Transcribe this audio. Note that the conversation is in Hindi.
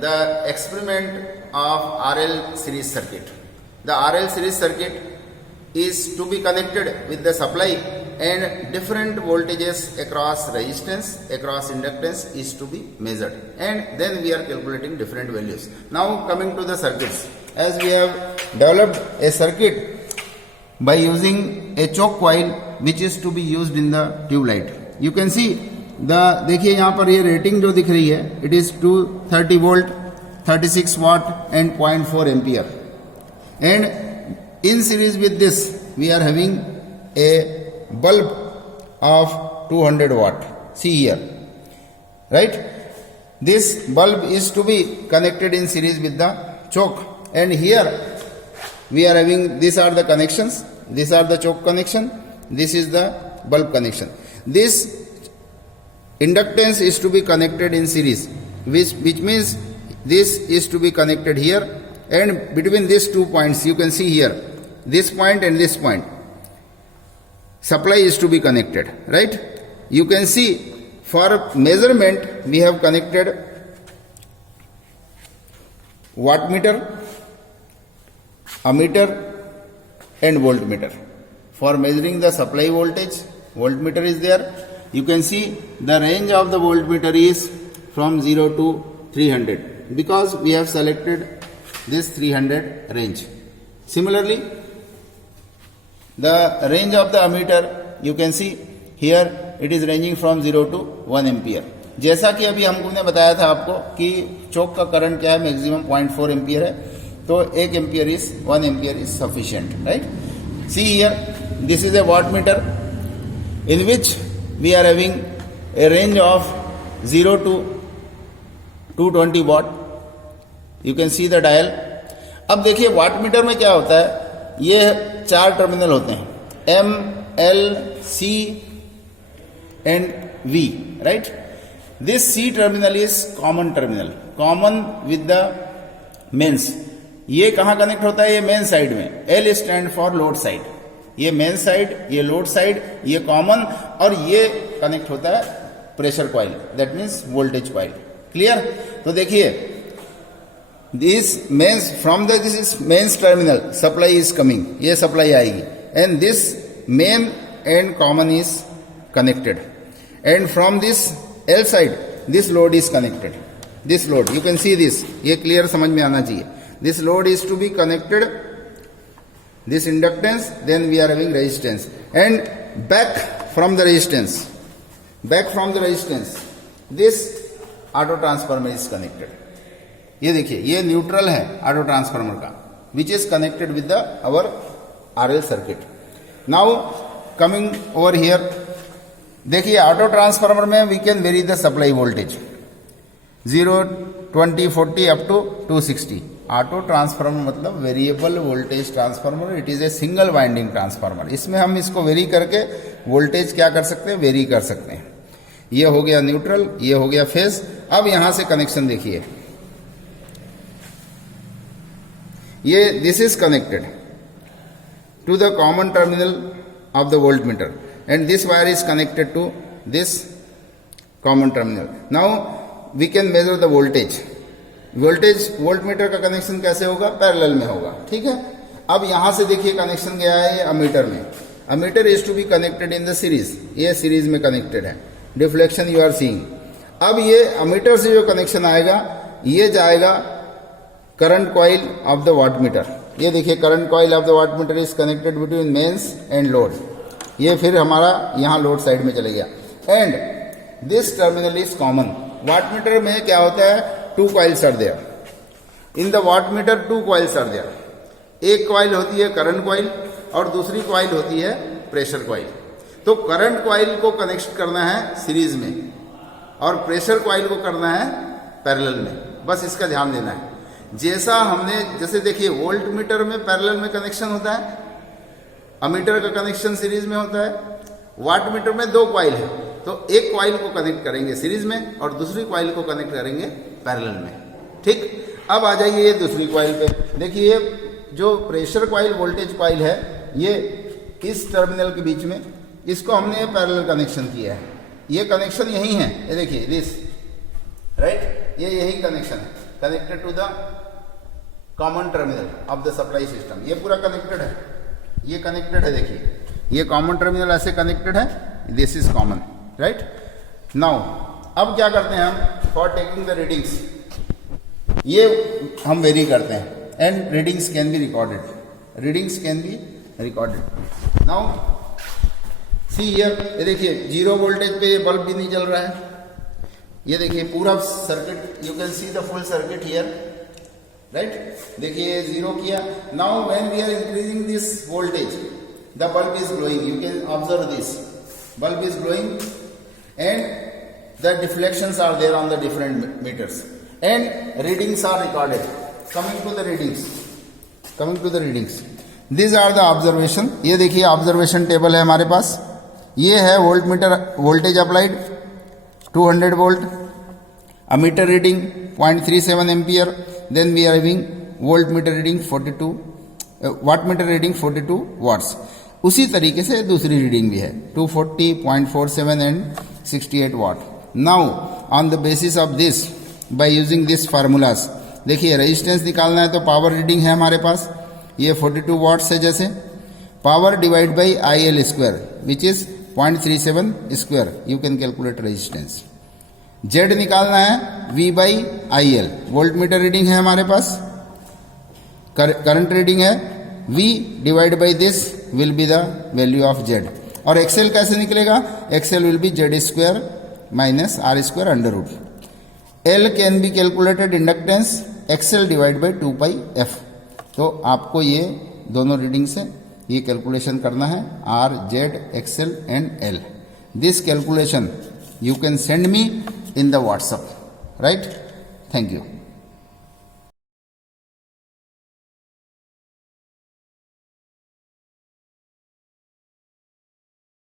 the experiment of RL series circuit. The RL series circuit is to be connected with the supply and different voltages across resistance, across inductance is to be measured, and then we are calculating different values. Now coming to the circuits, as we have developed a circuit by using a choke coil which is to be used in the tube light. You can see देखिए यहाँ पर ये रेटिंग जो दिख रही है, it is 230 volt, 36 watt and 0.4 ampere, and in series with this we are having a bulb of 200 watt. See here, right? This bulb is to be connected in series with the choke, and here we are having, these are the connections, these are the choke connection, this is the bulb connection. This inductance is to be connected in series, which means this is to be connected here, and between these 2 points you can see here, this point and this point, supply is to be connected, right? You can see for measurement we have connected wattmeter, ammeter and voltmeter. For measuring the supply voltage, voltmeter is there. You can see the range of the voltmeter is from 0 to 300 because we have selected this 300 range. Similarly, the range of the ammeter, you can see here it is ranging from 0 to 1 ampere. जैसा कि अभी हमने बताया था आपको कि चोक का करंट क्या है, मैक्सिमम 0.4 एम्पियर है, तो 1 ampere is 1 ampere is sufficient, right? See here, this is a watt meter in which we are having a range of 0 to 220 watt. You can see the dial. अब देखिए वाट मीटर में क्या होता है, ये 4 टर्मिनल होते हैं, M, L, C and V, right? This C terminal is common terminal, common with the mains. ये कहाँ कनेक्ट होता है, ये मेन साइड में. L stand for load side, ये मेन साइड, ये लोड साइड, ये कॉमन, और ये कनेक्ट होता है pressure coil, that means voltage coil. Clear? तो देखिए this mains from the this is mains terminal, supply is coming, ये सप्लाई आएगी, and this main and common is connected, and from this L side this load is connected. This load, you can see this, ये क्लियर समझ में आना चाहिए. This load is to be connected, this inductance, then we are having resistance, and back from the resistance, this auto transformer is connected. ये देखिए, ये न्यूट्रल है ऑटो ट्रांसफार्मर का, which is connected with the our RL circuit. Now coming over here, देखिए ऑटो ट्रांसफार्मर में we can vary the supply voltage 0, 20, 40 up to 260. Auto transformer मतलब variable voltage transformer, it is a single winding transformer. इसमें हम इसको वेरी करके वोल्टेज क्या कर सकते हैं, वेरी कर सकते हैं. ये हो गया न्यूट्रल, ये हो गया फेज. अब यहां से कनेक्शन देखिए, ये this is connected to the common terminal of the volt meter, and this wire is connected to this common terminal. Now we can measure the voltage. Voltage voltmeter का कनेक्शन कैसे होगा, पैरेलल में होगा, ठीक है. अब यहां से देखिए कनेक्शन गया है ये अमीटर में. Ammeter is to be connected in the series, ये सीरीज में कनेक्टेड है. Deflection you are seeing. अब ये अमीटर से जो कनेक्शन आएगा, ये जाएगा current coil of the watt meter. ये देखिए current coil of the watt meter is connected between mains and load. ये फिर हमारा यहां लोड साइड में चले गया, and this terminal is common. Watt meter में क्या होता है, 2 coils are there. In the wattmeter 2 coils are there. एक कॉइल होती है करंट कॉइल और दूसरी कॉइल होती है प्रेशर कॉइल. तो करंट कॉइल को कनेक्ट करना है सीरीज में और प्रेशर कॉइल को करना है पैरेलल में. बस इसका ध्यान देना है. जैसा हमने, जैसे देखिए वोल्ट मीटर में पैरेलल में कनेक्शन होता है, अमीटर का कनेक्शन सीरीज में होता है. वाट मीटर में 2 कॉइल है, तो एक कॉइल को कनेक्ट करेंगे सीरीज में और दूसरी कॉइल को कनेक्ट करेंगे पैरेलल में. ठीक, अब आ जाइए ये दूसरी कॉइल पे. देखिए जो प्रेशर कॉइल वोल्टेज कॉइल है, ये इस टर्मिनल के बीच में, इसको हमने पैरेलल कनेक्शन किया है. ये कनेक्शन यही है, ये देखिए दिस, राइट, ये यही कनेक्शन है. Connected to the common terminal of the supply system. ये पूरा कनेक्टेड है, ये कनेक्टेड है, देखिए ये कॉमन टर्मिनल ऐसे कनेक्टेड है, this is common, right. Now अब क्या करते हैं हम, फॉर टेकिंग द रीडिंग्स, ये हम वेरी करते हैं and readings can be recorded, readings can be recorded. Now see here, ये देखिए 0 वोल्टेज पे ये बल्ब भी नहीं जल रहा है, ये देखिए पूरा circuit, you can see the full circuit here, right. देखिए 0 किया, now when we are increasing this voltage the bulb is glowing, you can observe this, bulb is glowing and the deflections are there on the different meters and readings are recorded. Coming to the readings, these are the observation। ये देखिए ऑब्जर्वेशन टेबल है हमारे पास, ये है volt meter, voltage applied 200 volt, ammeter reading 0.37 ampere, then we are having volt meter reading 42, watt meter reading 42 watts. उसी तरीके से दूसरी रीडिंग भी है 240, 0.47 and 68 watt. Now on the basis of this, by using this formulas, देखिए रेजिस्टेंस निकालना है तो पावर रीडिंग है हमारे पास, ये 42 वाट्स है, जैसे power divide by IL square which is 0.37 square, you can calculate resistance. Z निकालना है V by IL, volt meter reading है हमारे पास, करंट रीडिंग है, V divide by this will be the value of Z. और एक्सेल कैसे निकलेगा, X L will be Z square minus R square under root. L can be calculated inductance XL divide by 2πf। तो आपको ये दोनों रीडिंग से ये कैलकुलेशन करना है, R, Z, XL and L। This calculation you can send me in the WhatsApp, right. Thank you.